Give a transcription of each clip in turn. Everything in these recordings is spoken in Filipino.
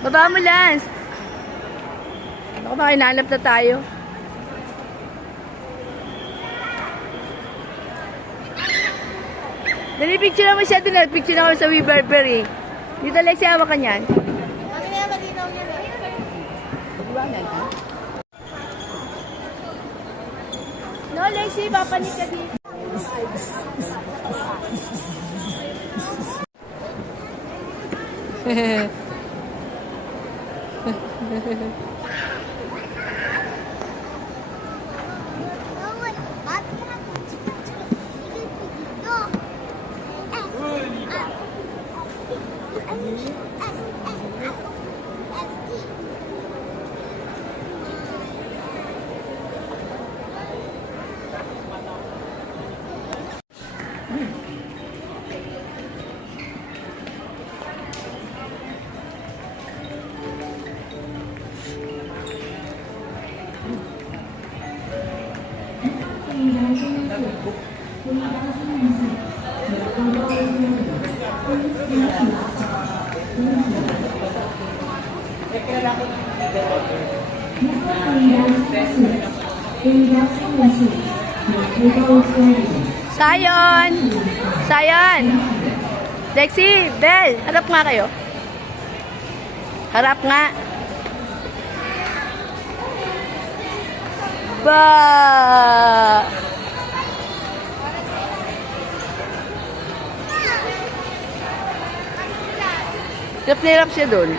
Baba mo, Lance. Ako ba, hinanap na tayo. Dali, picture naman siya doon. Picture naman sa Weberberry. Dito, Lexi, hawa ka niyan. Ano kaya malinaw niya na? No, Lexi, papanik ka dito. Sayon! Sayon! Lexi, Bel, harap nga kayo. Harap nga. Ba! Hirap siya doon.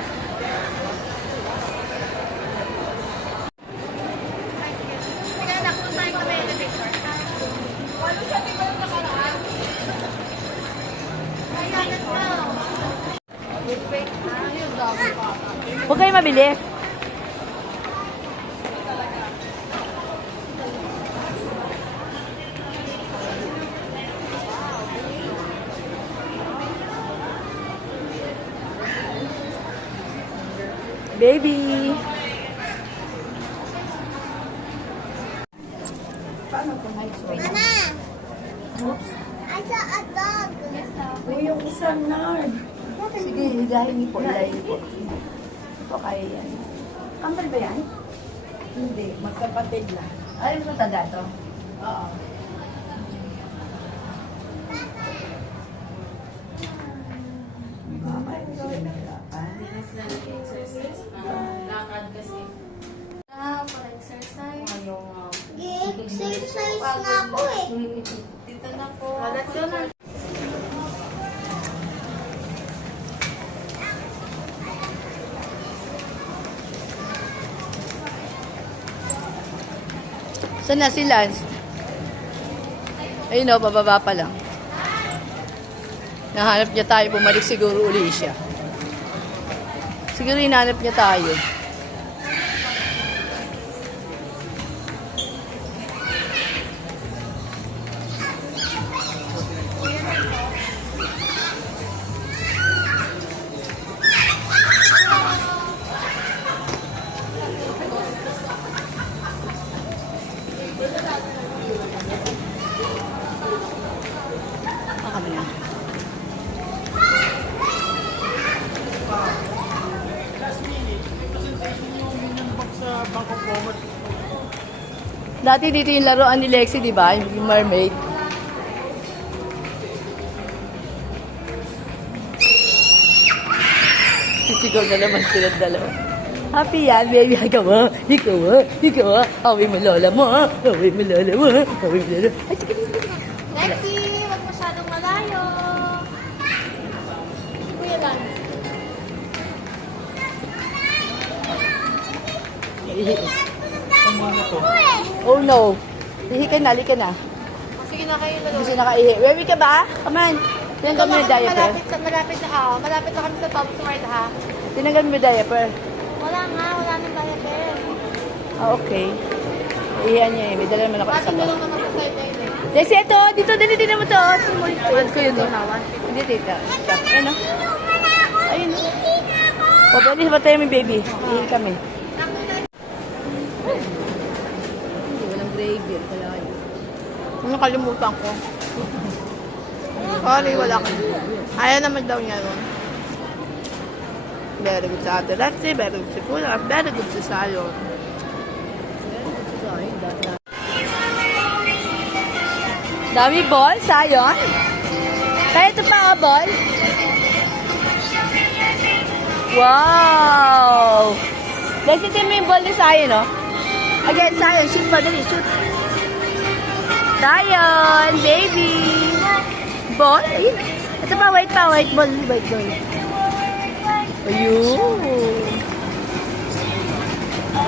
Huwag kayo mabilis. Baby. Mama! Oops. I saw a dog. Yung isang nard. Sige, hilahin niyo po. Hilahin niyo po. Ito kaya yan. Kampal ba yan? Hindi, magkapatid lang. Ay, mas matanda to. Oo. Lakad kasi. For exercise. Ano Exercise na ako eh. Dito na po. Let's go na. Saan na si Lance? Ayun o, pababa pa lang. Nahanap niya tayo, bumalik siguro uli siya. Siguro hinahanap niya tayo. Kami na. Dati dito yung laruan ni Lexi, di ba? Yung mermaid. Sisigaw na naman sila dalawa. Happy yan, baby. Ikaw ah, ikaw ah, ikaw ah. Away mo lola mo ah. Away mo lola mo ah. Away mo lola. Ay, tika, tika, tika. Lexi, huwag masyadong malayo. Kuya lang. Oh no. Lihi ka na, lihi ka na. Sige na kayo Hindi dalawa. siya nakaihi. Baby ka ba? Come on. Tinanggal mo yung diaper. Malapit na kami sa Top Smart ha. Tinanggal mo yung diaper. Wala nga, wala nang diaper. Ah, okay. Ihihan niya eh. May dala naman ako Pati isa mo pa. lang naman sa side na yun eh. Lexi, ito. Dito, dali din mo to. Tuwan ko yun. Hindi, tita. Ito. Ayun o. Ayun o. Pabalis ba tayo, may baby? Ihi kami. Hindi, walang gravy. Wala kayo. Nakalimutan ko. Sorry, wala ka. Ayaw naman daw niya ron. Very good sa Ate Lexi, very good si Kuya, at very good si Sayon. Very good si Sayon. Dami ball, Sayon. Kaya ito pa, ball. Wow! Lexi, ito mo yung ball ni Sayon, no? Again, Sayon, shoot pa, dali, shoot. Sayon, baby. Ball, ayun. Ito pa, white ball, white ball. Ayun.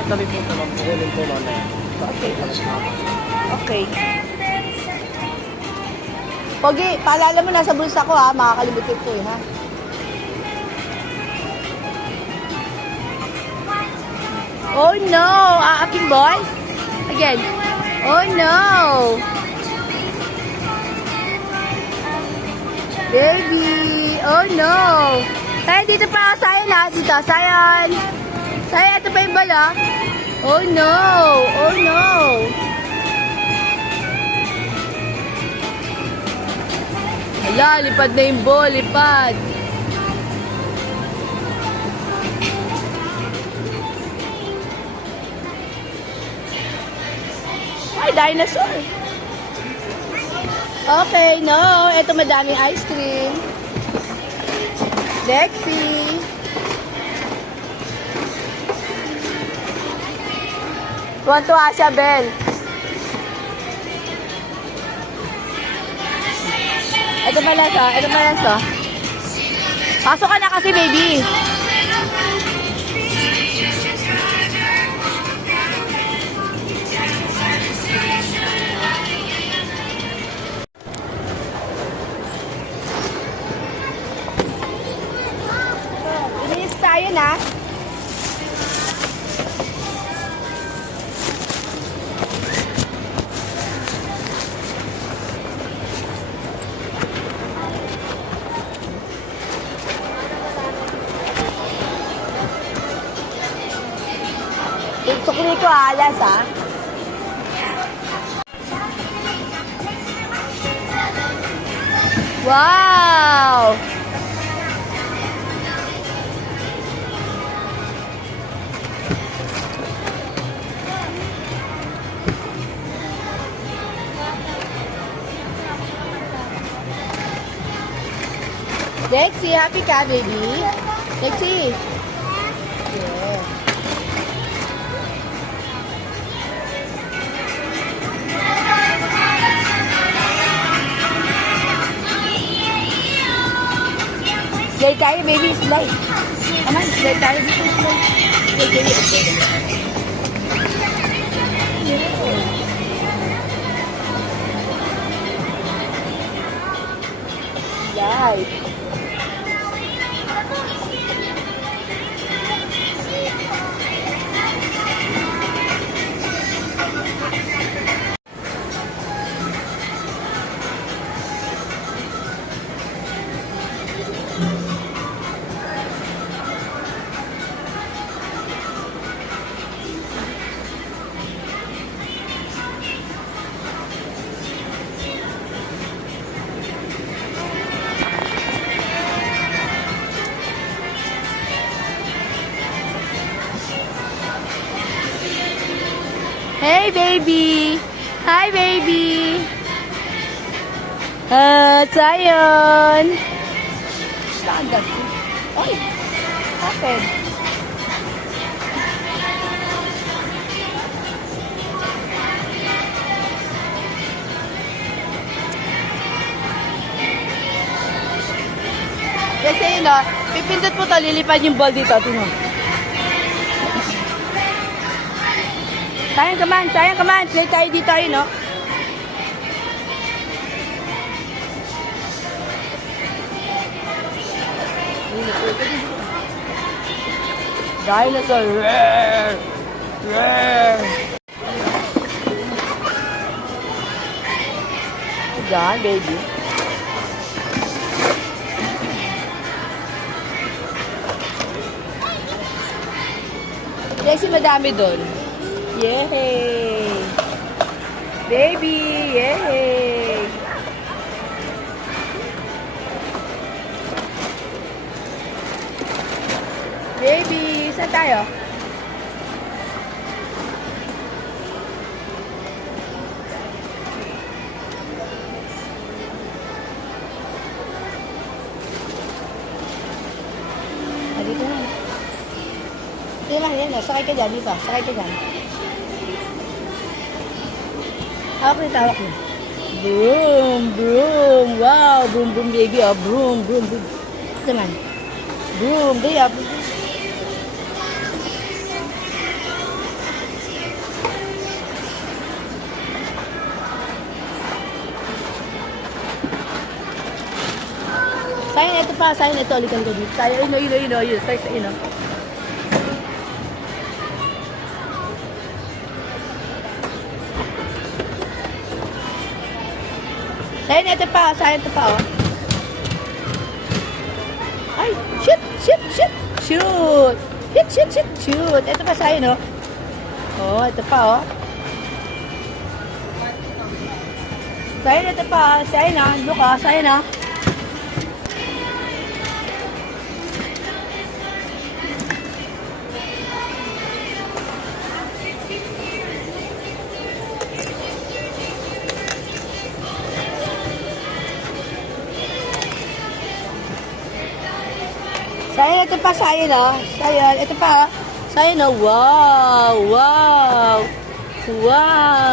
Sabi po naman po ulit po na Okay. Pogi, paalala mo nasa bulsa ko ha, makakalimutin ko ha. Oh no! Aaking ball? Again. Oh no! Baby! Oh no! Sayan, dito pa. Sayan ha. Dito. Sayan. Sayan, ito pa yung ball ha. Oh no! Oh no! Hala, lipad na yung ball. Lipad. Ay, dinosaur. Okay, no. Ito madaming ice cream. Lexi. Tuwan-tuwa siya, Bel. Ito pala sa. Ito pala sa. Pasok ka na kasi, baby. Inis tayo na. Sukli ko alas ha. Wow! Lexi, happy ka, baby? Lexi. Yeah. Slide tayo, baby. Slide. Come on, slide tayo dito. Slide. Slide. Hey, baby! Hi, baby! Sayon! Dagat. Oy! Happened. Kasi yun o, pipindot po ito, lilipad yung ball dito. Tingnan. Sayang ka man. Play tayo dito, ayun, no? Dinosaur. Roar! Roar! Diyan, baby. Kasi madami doon. Yay! Baby! Yay! Baby, saan tayo? Dito na. Dito lang yan. Sakay ka dyan. Dito. Sakay ka dyan. Hawak na. Hawak na. Broom. Broom. Wow. Broom. Broom baby. Oh. Broom. Broom. Broom. Ito naman. Broom. Day up. Sayang ito pa. Sayang ito. Alikan ko dito. Sayang. Ino. Tayo sa ino. Sayang ito pa. Sayang ito pa, oh. Ay, shoot. Shoot. Shoot. Ito pa sayang, oh. Oh, ito pa, oh. Sayang ito pa. Sayang na. Look, ah. Sayang na. Sayang, ito pa, sayang na. Sayang, ito pa. Sayang na. Wow.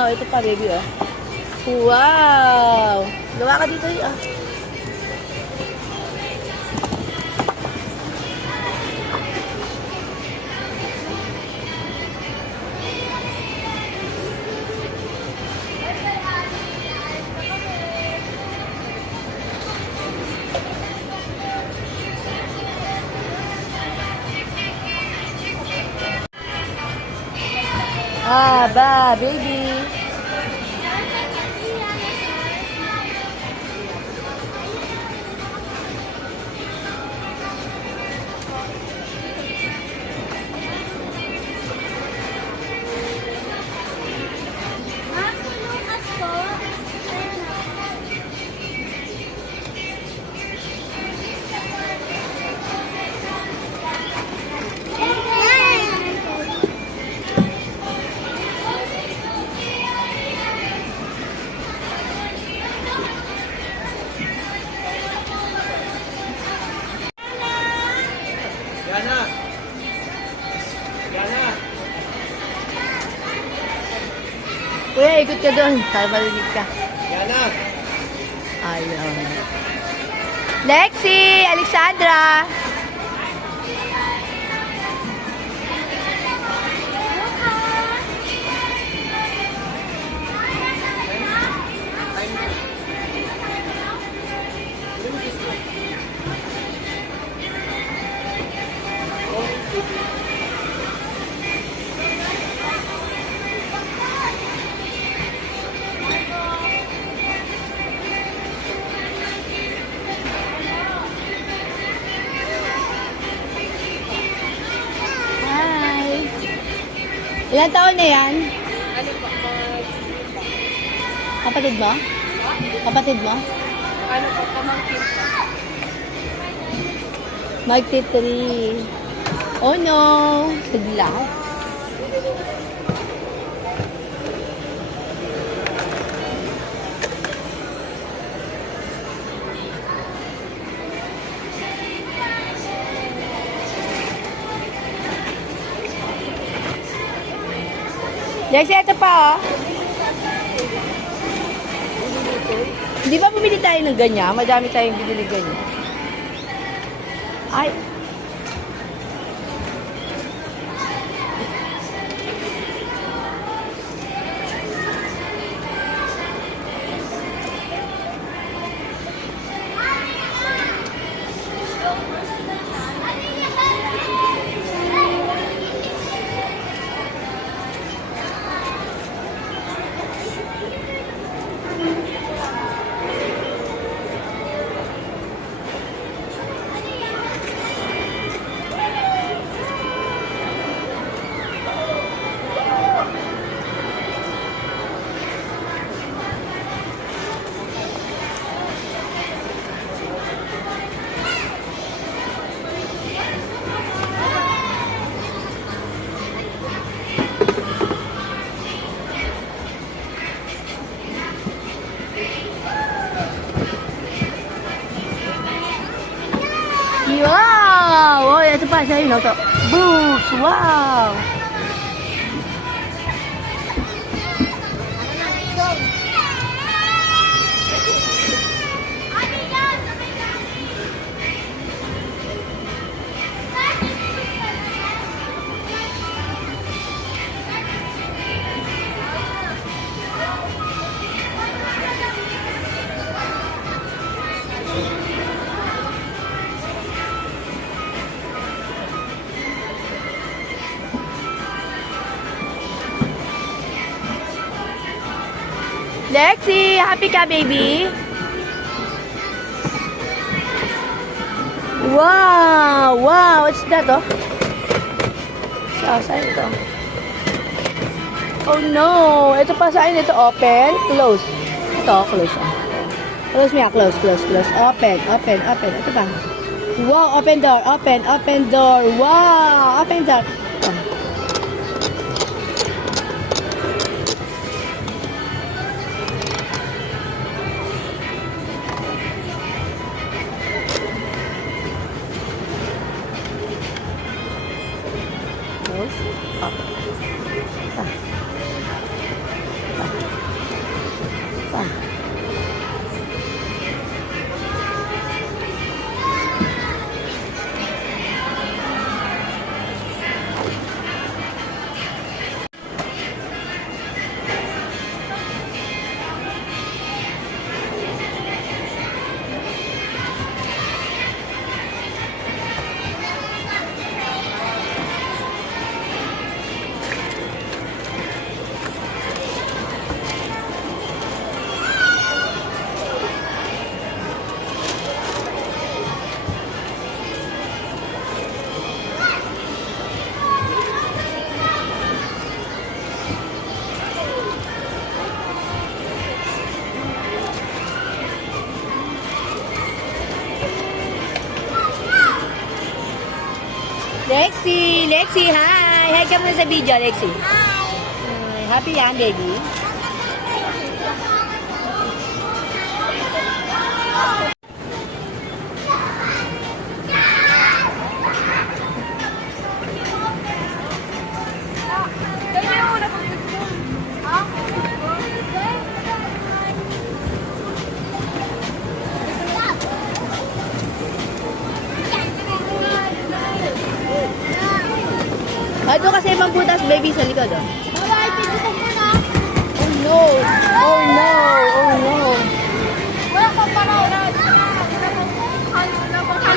Ito pa, baby, oh. Wow. Gawa ka dito, ah. Ba, baby. Kuya, ikot ka doon. Para marinig ka. Yana! Ayaw. Lexi! Alexandra! Ilan taon na yan? Ano po? Kapatid mo? Kapatid mo? Ano po? Pamangkin po. Magti-3. Oh no! Sigla. Lexi, ito pa, oh. Di ba bumili tayo ng ganyan? Madami tayong binili ganyan. Ay. ito pa. Sa'yo, no? Ito. Books! Wow! Lexi, happy ka, baby? Wow! Wow! What's that, oh? Saan ito? Oh, no! Ito pa saan? Ito open? Close. Ito, close. Oh. Close me, close, close, close. Open, open, open. Ito pa. Wow! Open door, open, open door. Wow! Open door. Oh. Close. Up. Pa. Pa. Pa. Lexi! Lexi, hi! Hi ka muna sa video, Lexi. Hi! Happy yan, baby. Ito kasi ibang butas, baby, sa likod, oh. Wala, ipipitas mo na. Oh, no! Oh, no! Oh, no! Wala pang paraw. Wala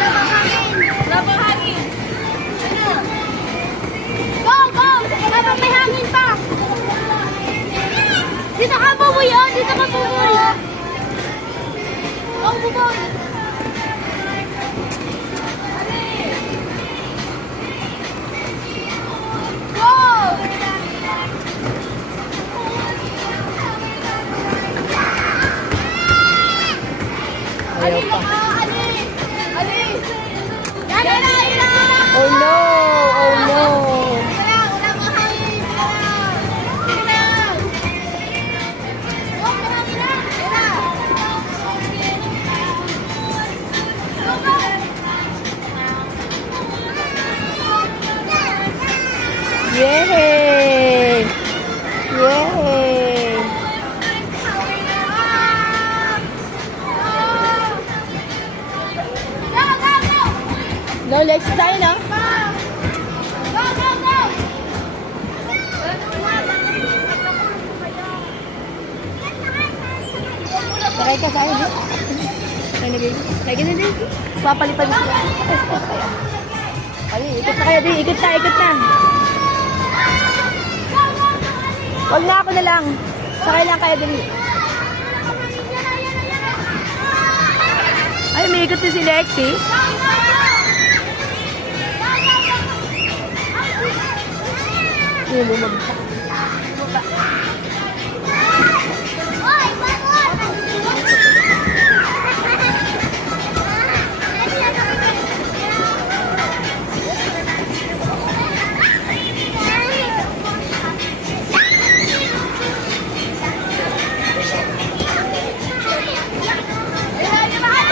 pang hangin. Wala pang hangin. Go, go! Wala pang may hangin pa. Dito ka buboy, oh. Dito ka buboy. Oh, buboy. Ayaw pa. Oh Oh, no! Oh, no! Yay! Yay! No legs tayo, no? Sakay ka sa'yo, no? Sakay na, baby. Sakay ka na, baby. Papalipad na sila. Sakay, sakay, sakay. Ay, ikot na kayo, baby. Ikot na, ikot na. Huwag na, ako na lang. Sakay lang kayo, baby. Ay, may ikot na si Lexi. Sino bumagsak?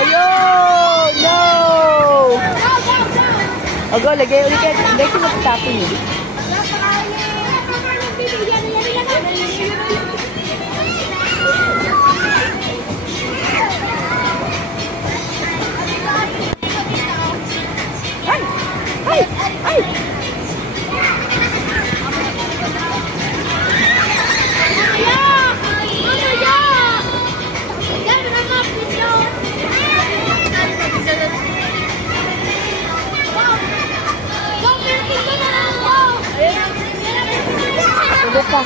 Ayun! No! O go, lagay ulit yan. Lexi, matapin yun. Ay! Ay! Ay! Tulog ka.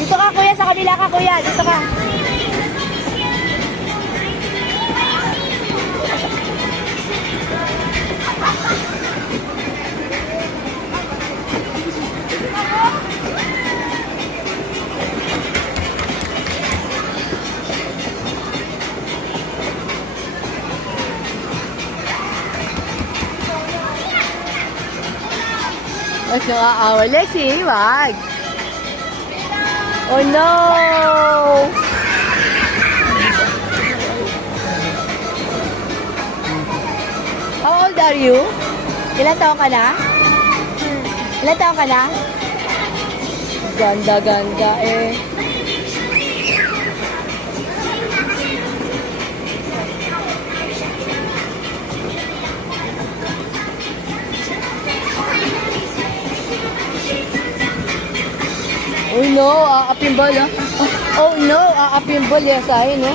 Dito ka, kuya. Sa kabila ka, kuya. Dito ka. Huwag nakaawa. Lexi, wag. Oh no! How old are you? Ilan taon ka na? Ilan taon ka na? Ganda, ganda eh. Oh no, aaping ball ah. Oh no, aaping ball yan sa akin, no?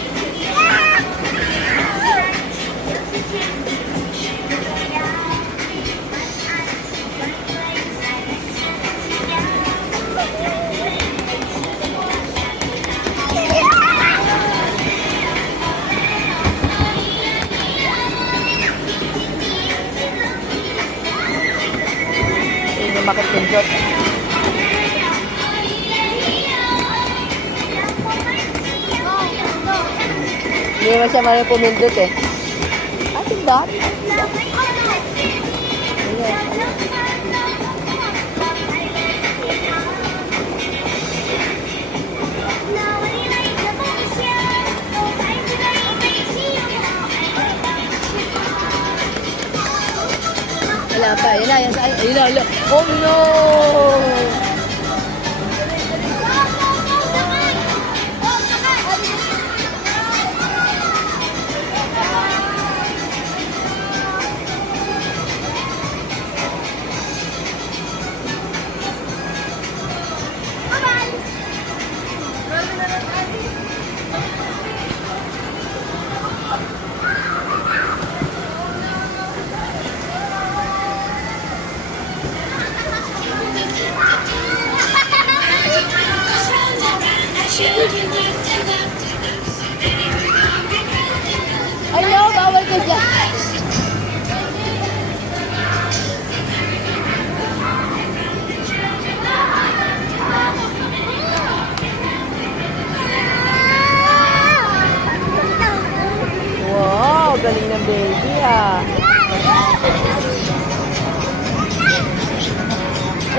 Hindi makikindot. Hindi naman siya marunong pumindot eh. Ating ba? Wala pa. Yan na. Yan na. Oh no! Ay no, bawal ka dyan. Wow, galing ng baby ah.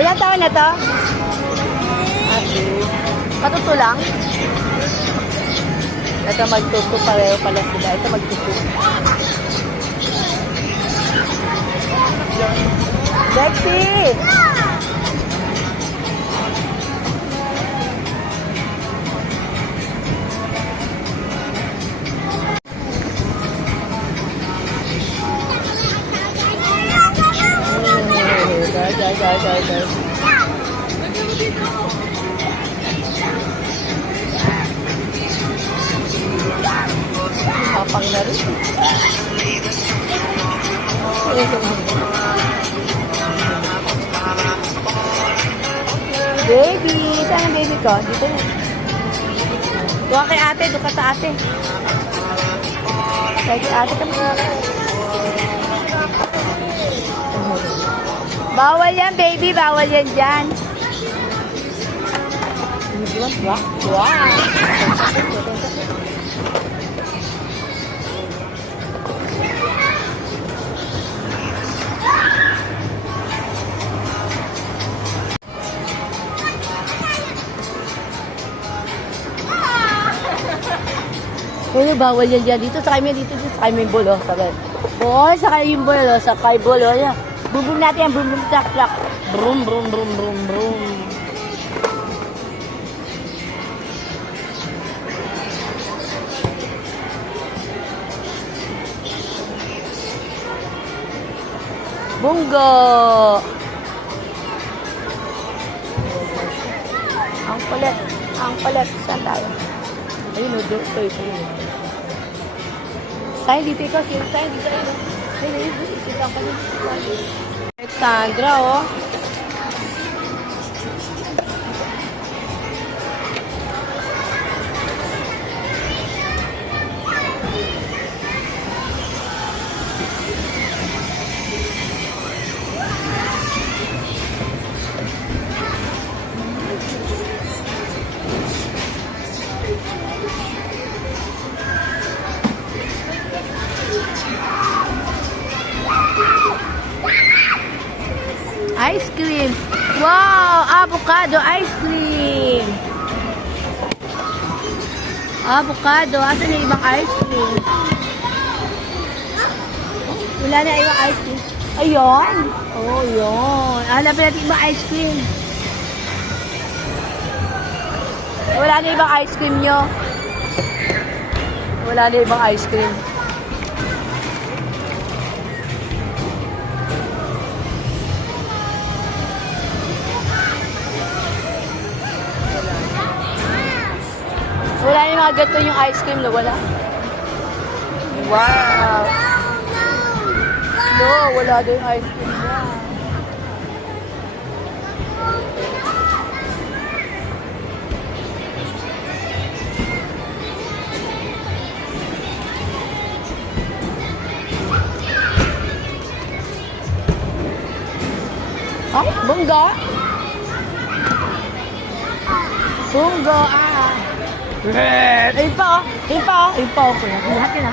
Ilang taon na to? Okay. Patuto lang? Ito magtuto, pareho pala sila. Ito magtuto. Lexi! Guys. Kapang na rin. Baby! Saan ang baby ko? Dito na. Doon kay ate. Doon ka sa ate. Kay ate ka mga. Bawal yan, baby. Bawal yan dyan. Wow! Uy, bawal yan dyan. Dito, sakay mo yan dito. Sakay mo yung bolo. Sakay. Boy, sakay yung bolo. Sakay bolo. Yan. Boom, boom natin yan. Boom, boom, tak, tak. Brum, brum, brum, brum, brum. Bunggo! Ang palit. Ang palit. Saan tayo? Ayun o, doon. Sayang dito ikaw. Sayang dito. Ayun o. Isip ako nyo. Alexandra, oh. Ice cream. Wow! Avocado ice cream. Avocado. Asan yung ibang ice cream? Wala na ibang ice cream. Ayun. Oh, yun. Hanapin natin ibang ice cream. Wala na ibang ice cream nyo. Wala na ibang ice cream. Wala yung mga gato yung ice cream na wala. Wow! No, wala doon yung ice cream na. Ay, bongga! Bongga, ah! Ayun pa, oh. Ayun pa, oh. Ayun pa, oh. Lahat yun, ha.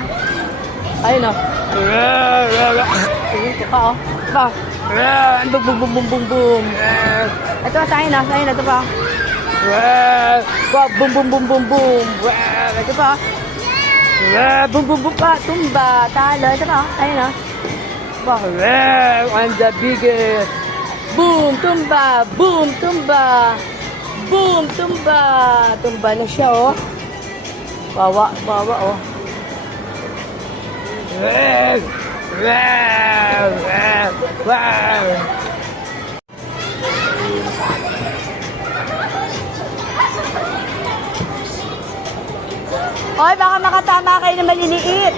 Ayun, oh. Ayun pa, oh. Ito pa. Boom, boom, boom, boom, boom, boom. Ito pa, sa akin, ha. Sa akin, ito pa. Boom, boom, boom, boom, boom. Ito pa. Boom, boom, boom pa. Tumba. Talo. Ito pa, sa akin, ha. I'm the biggest. Boom, tumba. Boom, tumba. Boom! Tumba! Tumba na siya, oh. Wawa, oh. Oy, baka makatama kayo na maliliit.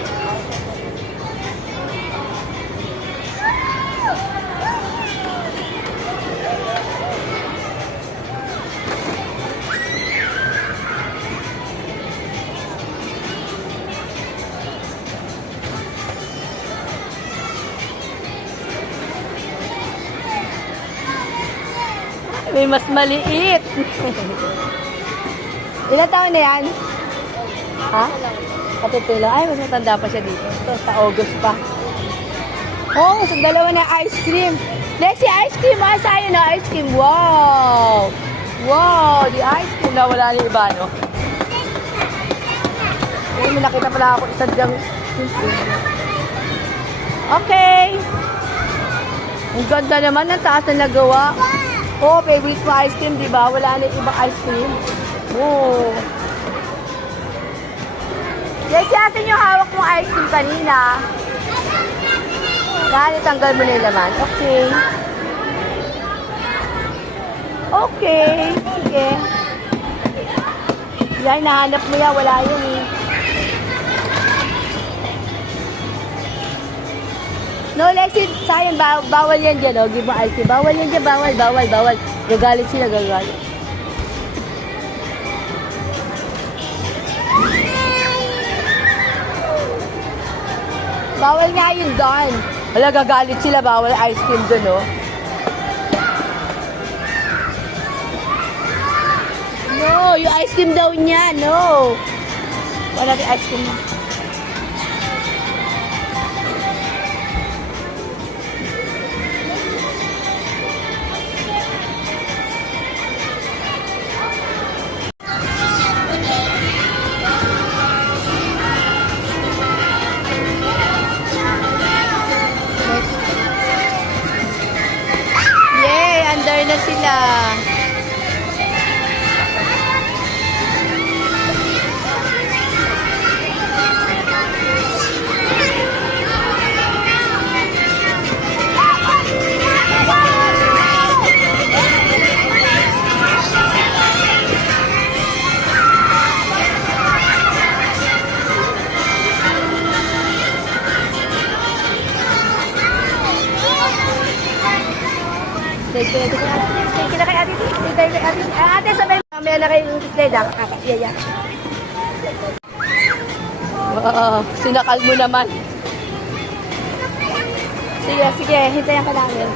May mas maliit. Ilan taon na yan? Ha? Katutula. Ay, mas matanda pa siya dito. Ito, sa August pa. Oh, sa dalawa na ice cream. Lexi, ice cream. Ah, sa'yo na ice cream. Wow! Wow! Di ice cream na wala na iba, no? Ay, may nakita pala ako isa diyang... Okay. Ang ganda naman. Ang taas na nagawa. Oh, favorite mo ice cream, di ba? Wala na ibang ice cream. Oh. Lexi, asan yung hawak mong ice cream kanina? Yan, itanggal mo na yung laman. Okay. Okay. Sige. Yan, nahanap mo yan. Wala yun eh. No, Lexi, sayang, bawal yan dyan, oh. Give mo ice cream. Bawal yan dyan, bawal. Gagalit sila, gagalit. Bawal nga yun doon. Wala, gagalit sila, bawal ice cream doon, oh. No, yung ice cream daw niya, no. Wala natin ice cream. na kay sled ah. Kakakiyaya. Wow, sinakal mo naman. Sige, sige, hintayan ka namin.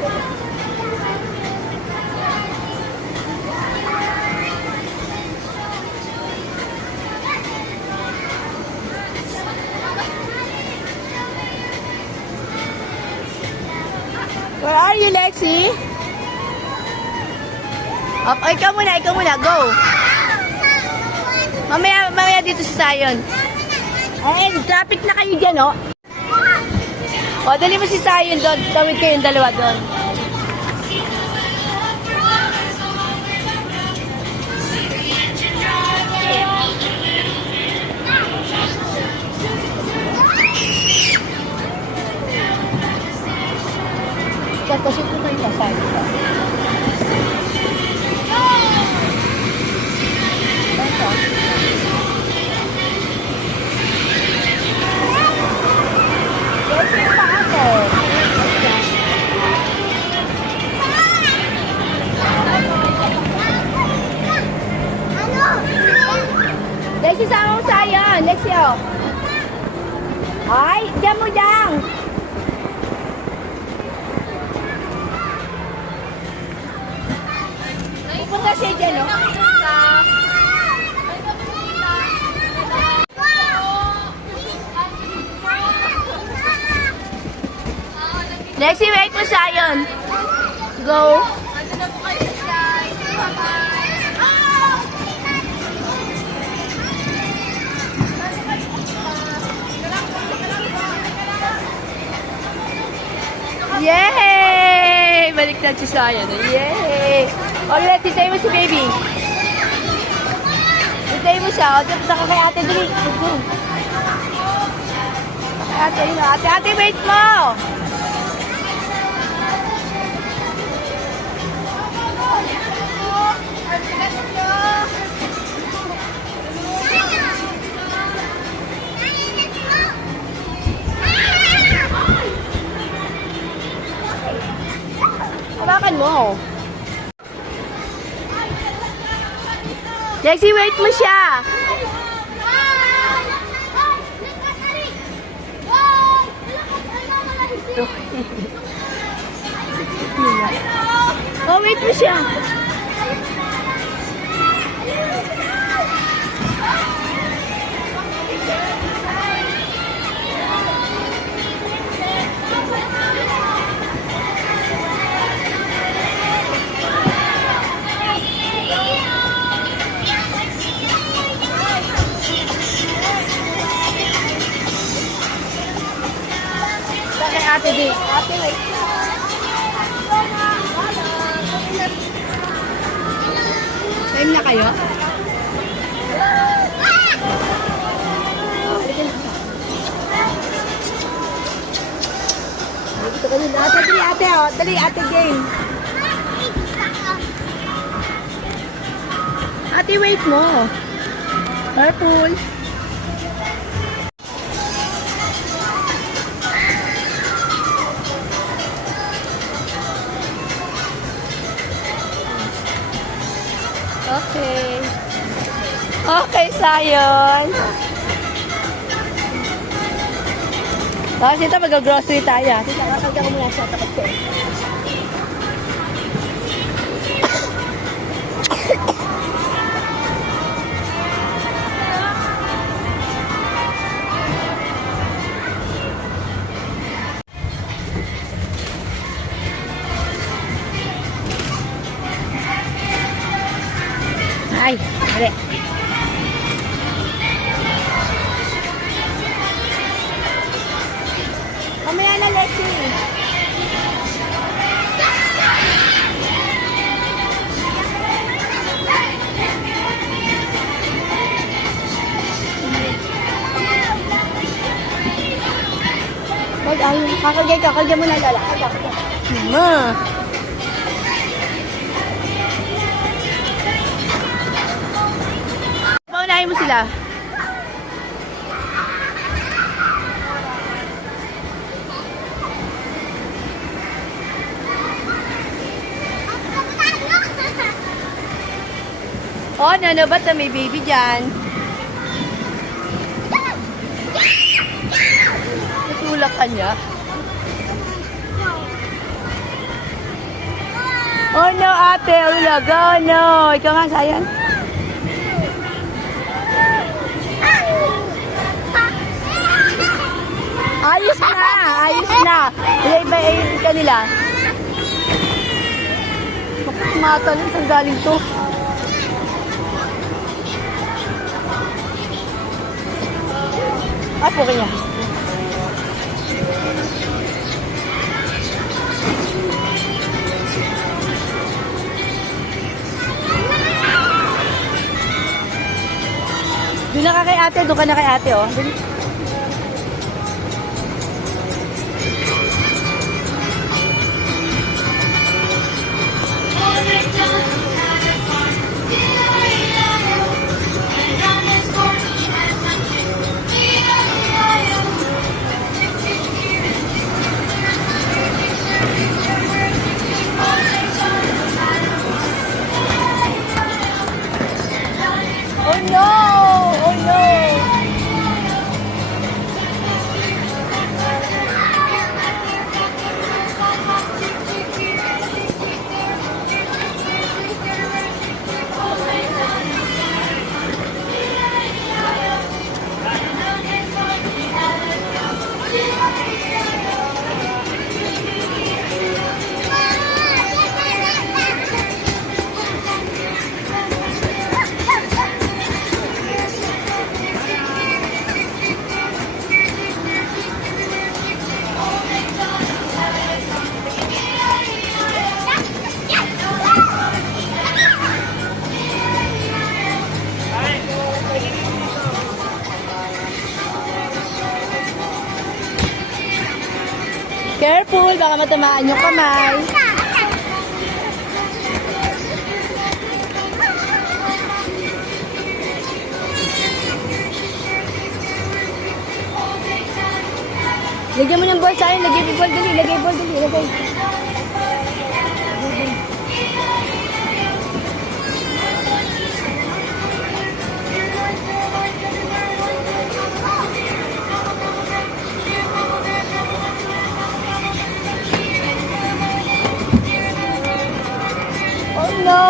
Where are you, Lexi? Up, ikaw muna, go. Mamaya dito sa Zion. Ay, traffic na kayo dyan, oh. O, dali mo si Zion doon. Tawid kayong dalawa doon. Kasi po kayo kasali ka. Kasi pa ako. Lexi, sama mo Zion. Lexi, oh. Ay, diyan mo dyan. Punta siya dyan, no? Lexi, wait mo Zion. Go. Ando na po kayo sa sky. Bye-bye. Yay! Balik na si Zion. Yay! O, titay mo si baby. Titay mo siya. O, punta ka kay ate. Dali. Kay ate, yun. Ate, wait mo! Hawakan mo. Lexi, wait mo siya. Oh, wait mo siya. Ate, di. Ate, wait. Time na kayo? Dito ka nun. Ate, dali ate, oh. Dali ate, game. Ate, wait mo. Purple. Okay. Okay, Zion. Tapos ito, mag-grocery tayo. Tita, kakagyan ko muna siya. Takot ko. Ay, mali. Mamaya na, Lexi. Wag, ay, kakagay mo na lalaki. Ma. Paunahin mo sila. O, Oh, Nano, ba't na may baby dyan? Natulak ka niya. Oh no, ate, ulag. Oh no. Ikaw nga, sayang. Ayos na, ayos na. Ilay-ilay ka nila. Matalong saan galing to? Ah, po kanya. Doon na ka kay ate, doon ka na kay ate, oh. Doon. Oh no! Oh no! Careful, baka matamaan yung kamay. Lagyan mo ng ball sa akin, lagyan mo ball, dali, lagay ball, dali, lagay. Oh no!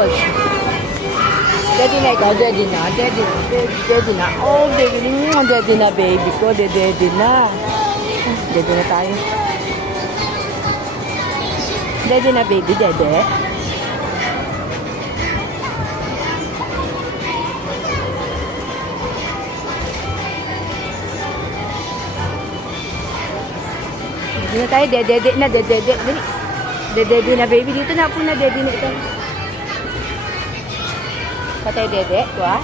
bubbles. Daddy na ikaw, daddy na. Daddy na. Oh, daddy na, baby ko. Daddy na. Daddy na tayo. Daddy na, baby. Daddy. Daddy na tayo. Daddy na, daddy. Daddy na, baby. Dito na po na, daddy na ito. Patay dede, ko ah.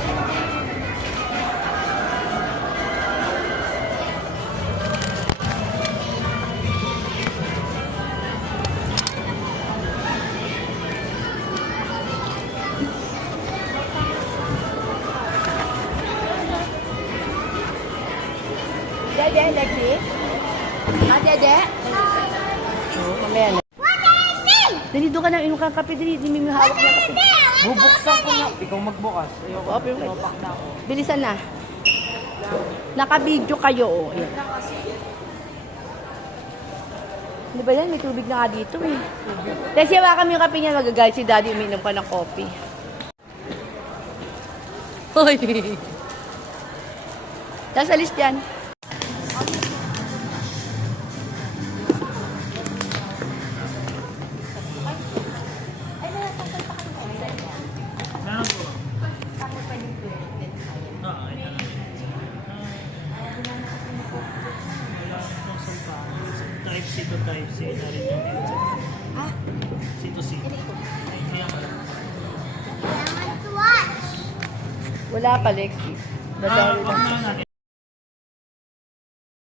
Dede, Lexi? Ah, dede? Oo, mamaya na. Dali, doon ka na, inom ka ng kape, dali, hindi mo hawak ng kape. Bubuksan ko na. Ikaw magbukas. Ayoko. Oh, perfect. Tumapak na ako. Bilisan na. Naka-video kayo, oh. Ayan. Di ba yan? May tubig na nga dito, eh. Kasi hawakan mo yung kape niya, magagalit si daddy, umiinom pa ng coffee. Hoy! Tapos alis dyan. Type C to Type C na rin yung headset. C to C. Wala pa, Lexi. Dadali lang.